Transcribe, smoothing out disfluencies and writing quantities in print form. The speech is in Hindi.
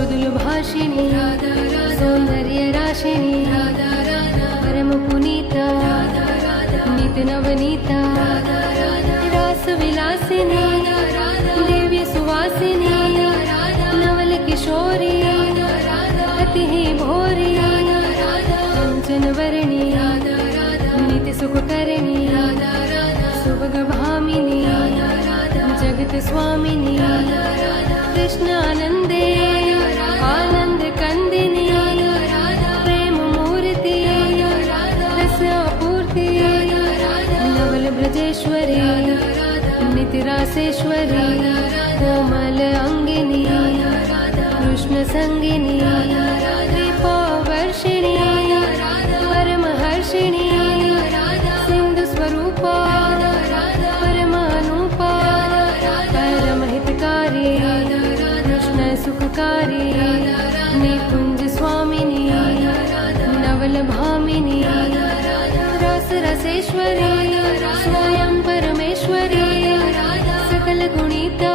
मृदुल भाषिणी सौंदर्य राशिनी परम पुनीता नित नवनीता रास विलासिनी दिव्य सुवासिनी नवल किशोरी अति ही भोरी कंचन वर्णी नित्य सुख करणी सुभग भामिनी जगत स्वामिनी कृष्ण आनंदे आनंद कंदिनी प्रेम मूर्ति रस आपूर्ति नवल ब्रजेश्वरी नित्य रासेश्वरी कोमल अंगिनी कृष्ण संगिनी कृपा वर्षिणी परमहर्षिणी सिंधु स्वरूपा परमानुपा परमहितकारी कृष्ण सुखकारी निकुंज स्वामिनी नवल भामिनी रस रसेश्वरी स्वयं परमेश्वरी सकल गुणिता